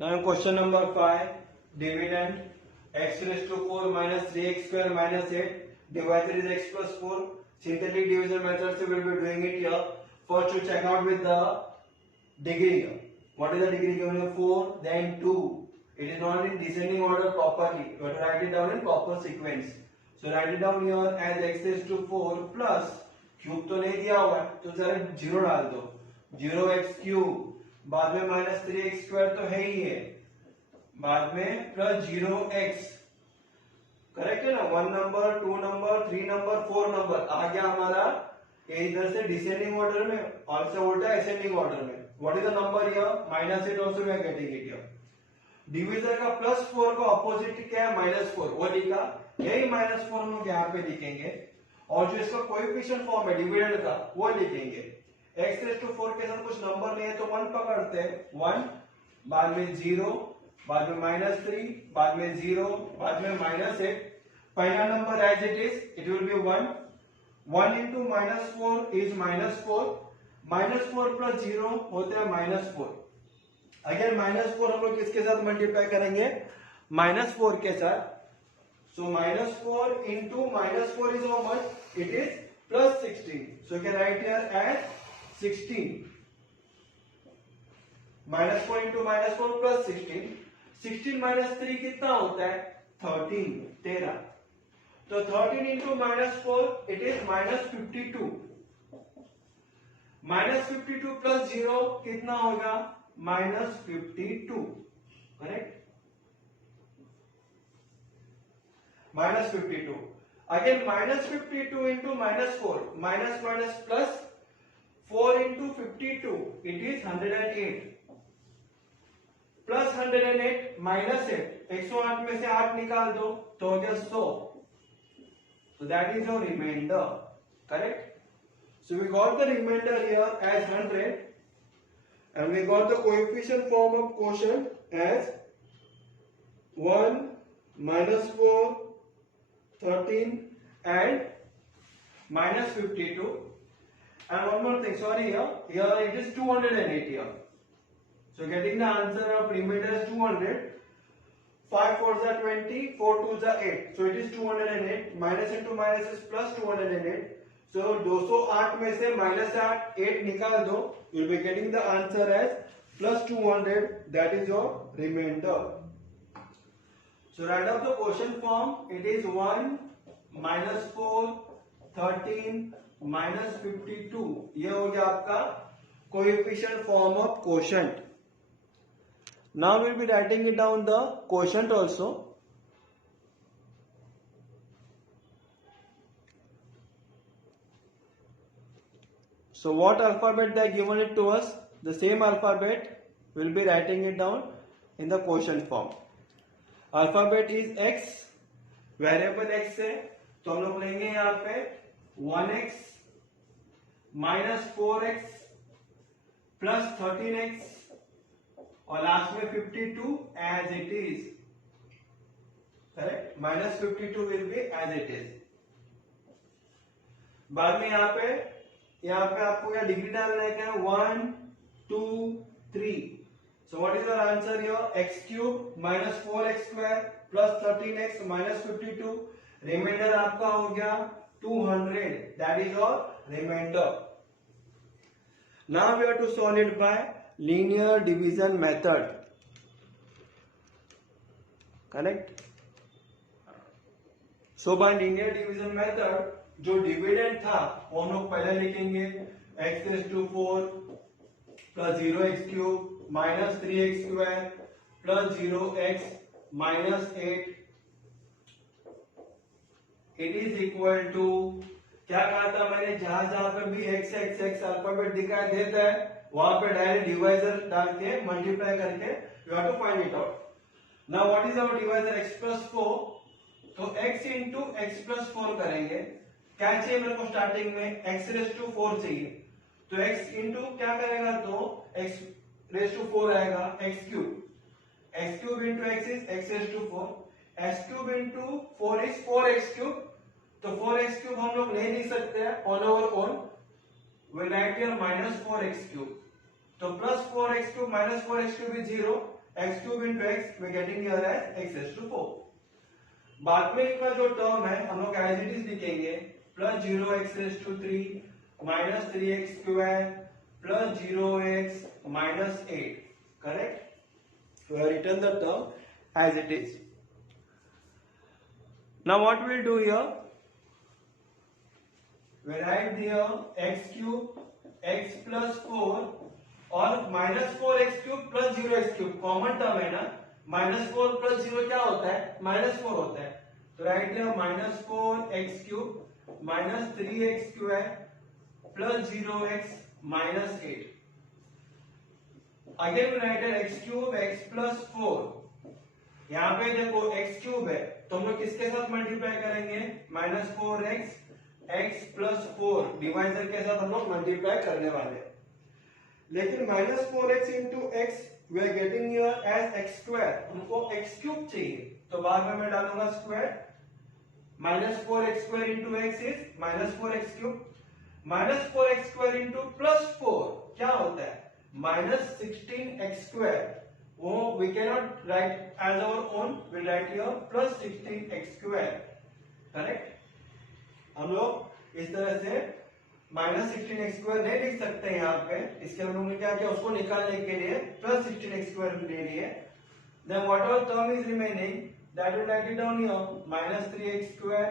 Now question number 5, dividend x raised to 4 minus 3x square minus 8 divided is x plus 4. Synthetic division method, so we will be doing it here. First to check out with the degree here. What is the degree given here? 4, then 2. It is not in descending order properly. You have to write it down in proper sequence. So write it down here as x raised to 4 plus cube तो नहीं दिया हुआ है तो जरा zero डाल दो, 0x cube, बाद में माइनस 3x स्क्वायर तो है ही है, बाद में प्लस 0x, करेक्ट है ना। 1 नंबर, 2 नंबर, 3 नंबर, 4 नंबर आ गया हमारा इधर से डिसेंडिंग ऑर्डर में और से उल्टा असेंडिंग ऑर्डर में। What is the number here? Minus 8 also we are getting it here. Divisor का प्लस 4 का ऑपोजिट क्या है? माइनस 4, वो लिखा, यही माइनस 4 हम लोग यहाँ पे लिखेंगे और जो इसका कोएफिशिएंट फॉर्म है डिविडेंड का वो लिखेंगे। x रेज़ टू 4 के साथ कुछ नंबर नहीं है तो 1 पकड़ते हैं, 1, बाद में 0, बाद में माइनस 3, बाद में 0, बाद में माइनस 8। पहला number as it is, it will be 1, 1 into minus 4 is minus 4, minus 4 plus 0 होते हैं माइनस 4। अगर माइनस 4 हम लोग किसके साथ मल्टीप्लाई करेंगे? माइनस 4 के साथ। So minus 4 into minus 4 is how much? It is plus 16. So you can write here as 16. Minus 4 into minus 4 plus 16. 16 minus 3 कितना होता है? 13, 13. तो 13 into minus 4 it is minus 52. Minus 52 plus 0 कितना होगा? Minus 52. Correct? Minus 52. Again minus 52 into minus 4. Minus minus plus 4 into 52. It is 108. Plus 108 minus 8. 108 में से 8 निकाल दो तो हो गया 100. So that is your remainder. Correct? So we got the remainder here as 100. And we got the coefficient form of quotient as 1 minus 4 13 and minus 52. And one more thing, sorry, here it is 208 here. So getting the answer of remainder is 200. 5 4s are 20, 4 2s are 8. So it is 208. Minus into minus is plus 208. So 208 में से minus 8 निकाल दो. You'll be getting the answer as plus 200. That is your remainder. So write out the quotient form. It is 1 minus 4 13 minus 52. ये हो गया आपका coefficient form of quotient. Now we will be writing it down the quotient also. So what alphabet they are given it to us? The same alphabet we will be writing it down in the quotient form. Alphabet is x, variable x है तो हम लोग लेंगे यहाँ पे 1x minus 4x plus 13x और last में 52 as it is. Correct? Minus 52 will be as it is. बाद में यहाँ पे आपको क्या डिग्री डालना है? क्या 1 2 3। So what is your answer here? X cube minus 4x square plus 13x minus 52. Remainder आपका हो गया 200. That is your remainder. Now we have to solve it by linear division method. Correct? So by linear division method जो dividend था वो हम लोग पहले लिखेंगे x raised to 4 plus 0x cube minus 3x square plus 0x minus 8 it is equal to, क्या कहा था मैंने? जहां जहां पे भी x x x अल्फाबेट दिखाई देता है वहां पे डायरेक्ट डिवाइजर डाल के मल्टीप्लाई करके you have to find it out. Now what is our divisor? x plus 4, तो x इंटू एक्स प्लस 4 करेंगे। क्या चाहिए मेरे को स्टार्टिंग में? x रेज़ टू 4 चाहिए तो x इंटू क्या करेगा? तो x रेज़ टू 4 आएगा x cube into x is x raise to 4, x cube into 4 is 4x cube. तो 4x क्यूब हम लोग नहीं लिख सकते हैं on our own, will write here minus 4x cube. तो plus 4x cube minus 4x cube is 0, x cube into x we are getting here as x raised to 4. बाद में इनका जो टर्म है हम लोग एज इट इज लिखेंगे plus 0x raised to 3 minus 3x square plus 0x minus 8. Correct? We have written the term as it is. Now what we'll do here? We write here x cube x plus 4 और minus 4x cube plus 0x cube common term है ना. Minus 4 plus 0 क्या होता है? Minus 4 होता है. तो right here minus 4x cube minus 3x square plus 0x minus 8. Again we write x cube x plus 4. यहाँ पे देखो x क्यूब है तो हम लोग किसके साथ मल्टीप्लाई करेंगे? Minus 4x x plus 4 divisor के साथ हम लोग मल्टीप्लाई करने वाले हैं. लेकिन minus 4x into x we are getting here as x square. हमको x क्यूब चाहिए तो बाद में मैं डालूंगा square. Minus 4x square into x is minus 4x cube. Minus 4x square into plus 4 क्या होता है? Minus 16x square. वो we can not write as our own, we write here plus 16x square. Correct? हम लोग इस तरह से minus 16x square नहीं लिख सकते हैं यहाँ पे. इसके हम लोगों ने क्या किया? उसको निकालने के लिए प्लस 16x स्क्वायर ले लिए. Then whatever term is remaining that will write it down here minus 3x square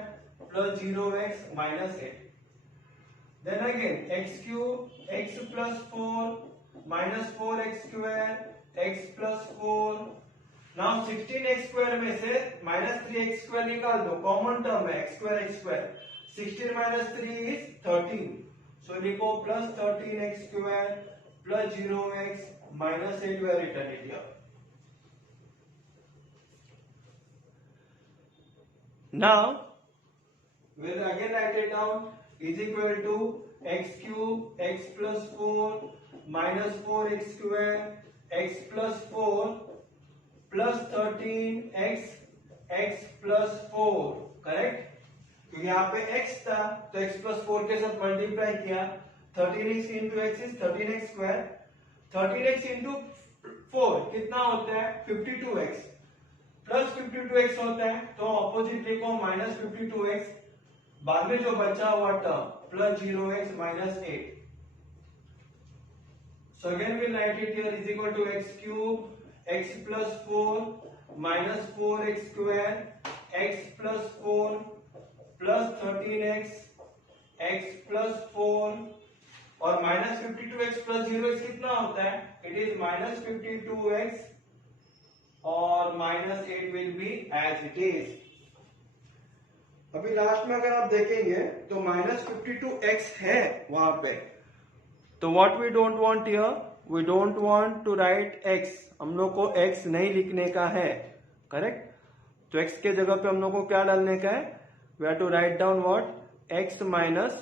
plus 0x minus 8. Then again x cube x plus 4 minus 4x square x plus 4. Now 16x square में से minus 3x square निकाल दो. Common term है x square. 16 minus 3 is 13. So लिखो plus 13x square plus 0x minus 8 we have written it here. Now we will again write it down is equal to x cube x plus 4 minus 4x square x plus 4 plus 13x x plus 4. Correct? क्योंकि यहाँ पे x था तो x plus 4 के साथ multiply किया. 13x into x is 13x square. 13x into 4 कितना होता है? 52x प्लस 52x होता है. तो ऑपोजिट लिखो माइनस 52x. बाद में जो बचा हुआ term plus 0x minus 8. So again we write it here is equal to x cube x plus 4 minus 4x square x plus 4 plus 13x x plus 4 और माइनस 52x प्लस 0x कितना होता है? It is minus 52x और minus 8 will be as it is. अभी last में अगर आप देखेंगे तो माइनस 52x है वहां पे. तो what we don't want here, we don't want to write x. हम लोग को x नहीं लिखने का है. करेक्ट? तो x के जगह पे हम लोग को क्या डालने का है? We have to write down what? x minus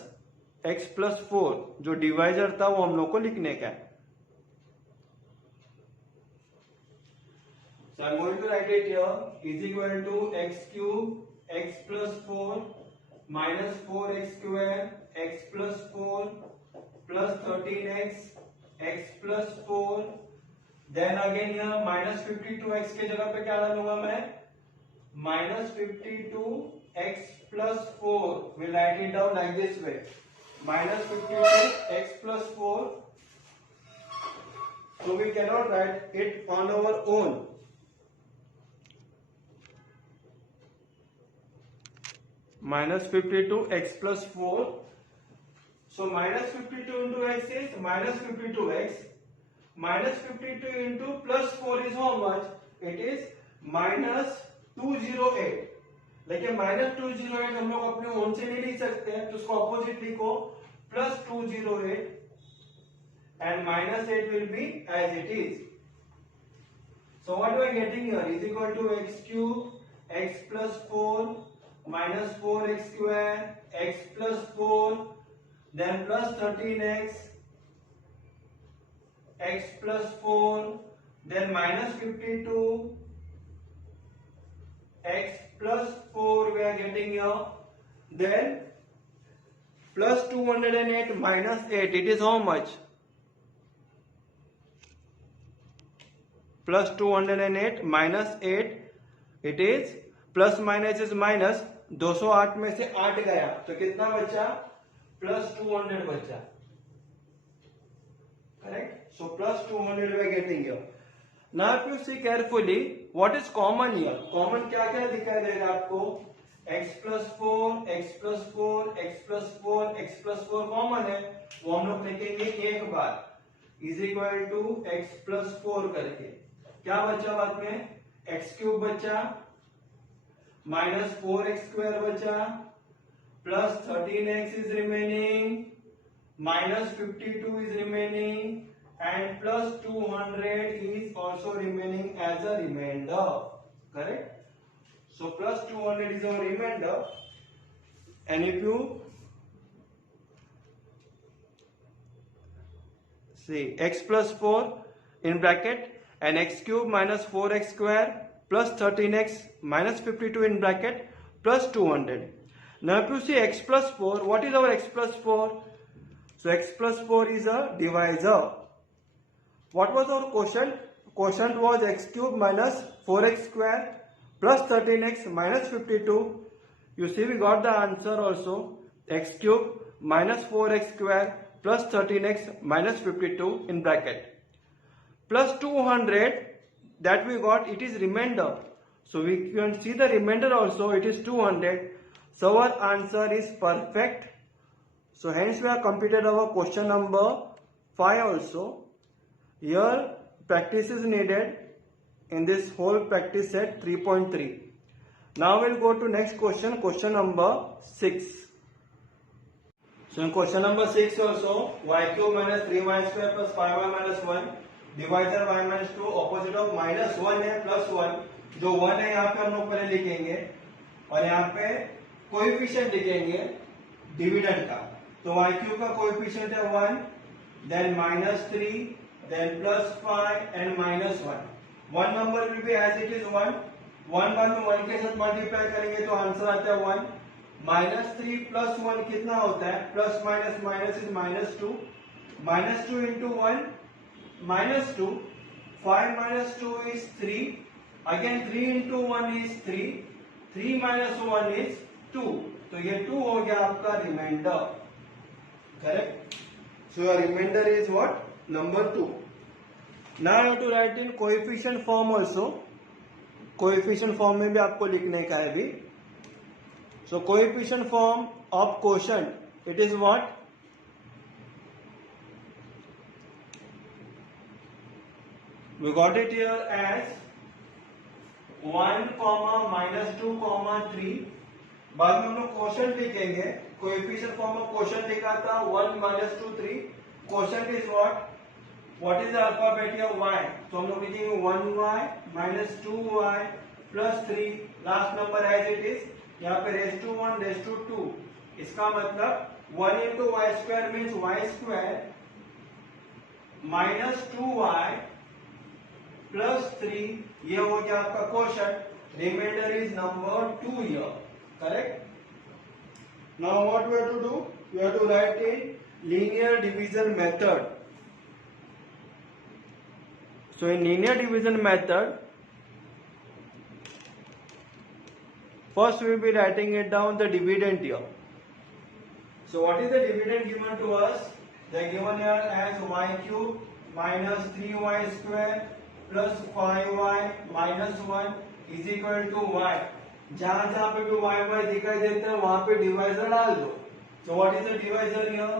x plus 4 जो डिवाइजर था वो हम लोग को लिखने का है. So I'm going to write it here is equal to x cube x plus 4 minus 4x square x plus 4 plus 13x x plus 4. Then again here minus 52x के जगह पे क्या डालूंगा मैं? minus 52x plus 4. We write it down like this way. Minus 52x plus 4. So we cannot write it on our own. Minus 52x plus 4. So minus 52 into x is minus 52x. Minus 52 into plus 4 is how much? It is minus 208. लेकिन minus 208 हम लोग अपने own से नहीं लिख सकते हैं तो उसको ऑपोजिट लिखो plus 208 and minus 8 will be as it is. So what we are getting here is equal to x cube x plus 4 minus 4x square x plus 4 then plus 13x x plus 4 then minus 52 x plus 4 we are getting here. Then plus 208 minus 8 it is how much? Plus 208 minus 8 it is plus minus is minus 208 में से 8 गया तो कितना बचा plus 200 बचा correct so plus 200 we are getting here now if you see carefully what is common here common क्या क्या दिखाई देगा आपको x plus 4 x plus 4 x plus 4 x plus 4 common है वो हम लोग लिखेंगे एक बार is equal to x plus 4 करके क्या बचा बाद में x क्यूब बचा माइनस 4x स्क्वायर बचा plus 13x is remaining minus 52 is remaining and plus 200 is also remaining as a reminder correct so plus 200 is our remainder and if you see x plus 4 in bracket and x cube minus 4x square plus 13x minus 52 in bracket plus 200 now if you see x plus 4 what is our x plus 4 so x plus 4 is a divisor what was our quotient was x cube minus 4x square plus 13x minus 52 you see we got the answer also x cube minus 4x square plus 13x minus 52 in bracket plus 200 that we got it is remainder so we can see the remainder also it is 200 so our answer is perfect so hence we have completed our question number 5 also here practice is needed in this whole practice set 3.3 now we'll go to next question number 6 so in question number 6 also y cube minus 3y square plus 5y minus 1 divisor y minus 2 opposite of minus 1 है plus 1 जो 1 है यहाँ पे हम लोग पहले लिखेंगे और यहाँ पे कोएफिशिएंट लिखेंगे डिविडेंड का तो y cube का कोएफिशिएंट है 1 then minus 3 then plus 5 and minus 1 one number will be as it is 1 बाद में 1 के साथ मल्टीप्लाई करेंगे तो आंसर आता है 1 माइनस 3 प्लस 1 कितना होता है plus minus minus is minus 2 into 1 minus 2 5 minus 2 is 3 again 3 into 1 is 3 minus 1 is 2 तो ये 2 हो गया आपका reminder correct so your reminder is what number 2 now I have to write in coefficient form also coefficient form में भी आपको लिखने का है भी so coefficient form of quotient it is what we got it here as 1 minus 2 3 बाद में हम लोग quotient लिखेंगे coefficient form of quotient लिखा था 1 minus 2 3 quotient is what is the alphabet here y तो हम लोग लिखेंगे 1y minus 2y plus 3 last number as it is यहाँ पे रेस टू 1 रेस टू 2 इसका मतलब 1 into y square means y square minus 2y plus 3 ये हो गया आपका quotient reminder is number 2 here correct now what we have to do we have to write in linear division method so in linear division method first we will be writing it down the dividend here so what is the dividend given to us they are given here as y cube minus 3y square plus 5y minus 1 is equal to y जहां जहां पे भी y दिखाई देता है वहां पे divisor डाल दो so what is the divisor here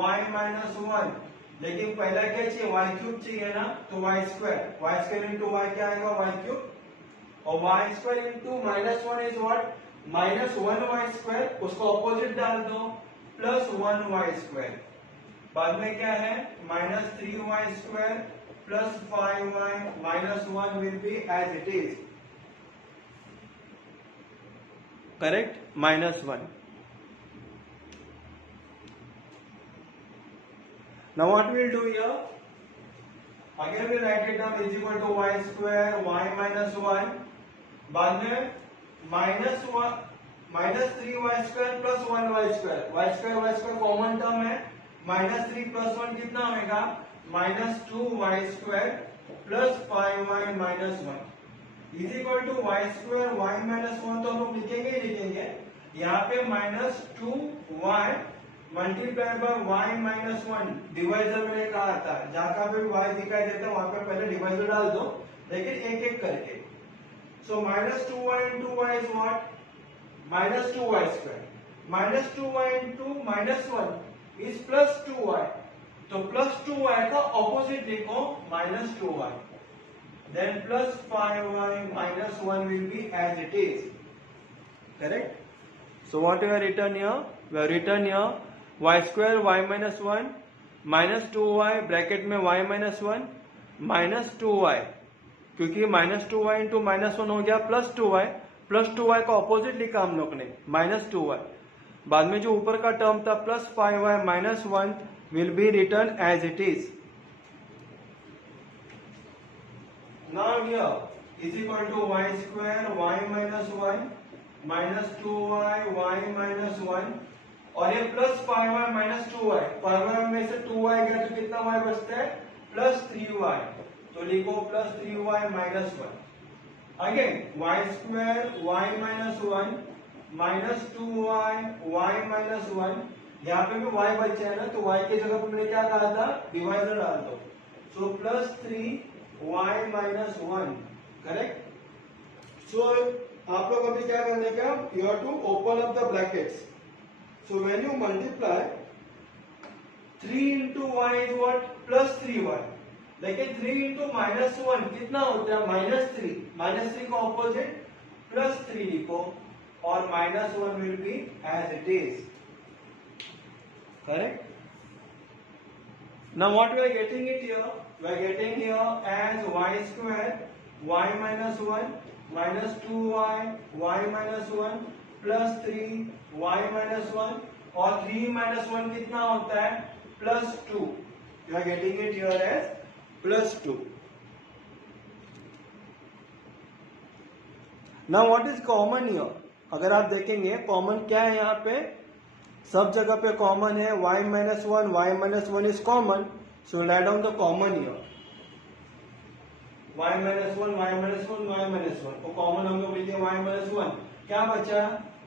y minus 1 लेकिन पहला क्या चाहिए y क्यूब चाहिए ना तो y स्क्वायर इंटू y क्या आएगा y क्यूब और y square into minus 1 is what minus 1y square उसको ऑपोजिट डाल दो प्लस 1y स्क्वायर बाद में क्या है minus 3y square plus 5y minus 1 will be as it is correct minus 1 now what we will do here again we write it down is equal to y square y minus 1 बाद में minus 3y square plus 1y square common term है minus 3 plus 1 कितना होगा minus 2y square plus 5y minus 1 is equal to y square y minus 1 तो हम लोग लिखेंगे ही लिखेंगे। यहाँ पे minus 2y multiply by y minus 1 divisor मैंने कहा था, जहां कहां पे भी y दिखाई देता है वहां पे पहले डिवाइजर डाल दो, लेकिन एक एक करके। So minus 2y into y is what, minus 2y square, minus 2y into minus 1 is plus 2y, तो प्लस 2y का ऑपोजिट लिखो minus 2y, then plus 5y minus 1 will be as it is, correct. So what we have written here? We have written here y square y minus 1 minus 2y bracket में y minus 1 minus 2y, क्योंकि minus 2y into minus 1 हो गया plus 2y, plus 2y का opposite लिखा हम लोग ने minus 2y, बाद में जो ऊपर का टर्म था plus 5y minus 1 will be return as it is. Now here is equal to y square y minus 1 minus 2y y minus 1 और ये plus 5y minus 2y, 5y में से 2y गया तो कितना y बचता है प्लस 3y, तो लिखो plus 3y minus 1। Again y square y minus 1 minus 2y y minus 1, यहाँ पे भी y बचा है ना, तो y की जगह पे मैंने क्या कहा था डिवाइजर डाल दो, so plus 3y minus 1, correct. So आप लोग अभी क्या करने का, you have to open up the brackets, so when you multiply 3 into y is what plus 3y, लेकिन 3 इंटू माइनस 1 कितना होता है माइनस 3, माइनस 3 का ऑपोजिट प्लस 3 लिखो और minus 1 will be as it is, correct. Now what we are getting it here, we are getting here as y square y minus 1 minus 2y y minus 1 plus 3y minus 1 और 3 minus 1 कितना होता है plus 2, you are getting it here as plus 2। Now what is common here, अगर आप देखेंगे common क्या है, यहाँ पे सब जगह पे कॉमन है, y minus 1 y minus 1 is common, so write down the common here, y minus 1 y minus 1 y minus 1, तो कॉमन हम लोग लिखे y माइनस 1, क्या बचा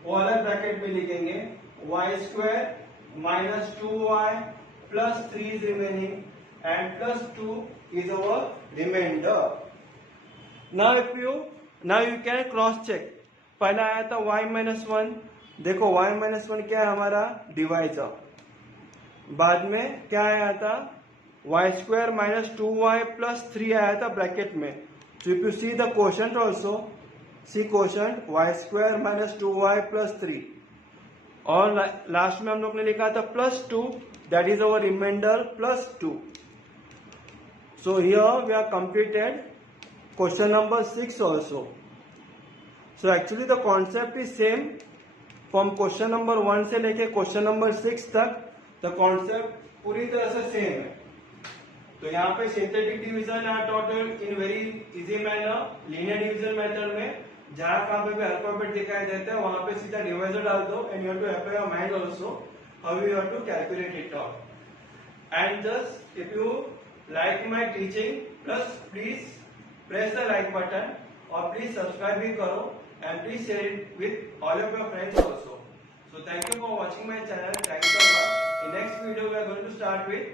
वो अलग ब्रैकेट में लिखेंगे y square minus 2y plus 3 is remaining and plus 2 is our reminder. Now you can cross check, पहला आया था y माइनस 1, देखो y माइनस 1 क्या है हमारा डिवाइजर, बाद में क्या आया था y square minus 2y plus 3 आया था ब्रैकेट में, so if you see the quotient also, see quotient y square minus 2y plus 3 और लास्ट में हम लोग ने लिखा था plus 2, that is our remainder plus 2। So here we are completed question number 6 also. So actually the concept is same from question number 1 से लेके question number 6 तक, द कॉन्सेप्ट पूरी तरह से सेम है। तो यहाँ पे synthetic division are taught in very easy manner, linear division method में, जहां कहां पे भी अल्फाबेट दिखाई देता है वहां पे सीधा डिवाइजर डाल दो, and you have to apply your mind also how you have to calculate it out. And just if you like my teaching please press the like button और प्लीज सब्सक्राइब भी करो and please share it with all of your friends also. So thank you for watching my channel, thanks a lot. In next video we are going to start with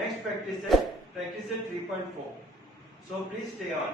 next practice set 3.4. So please stay on.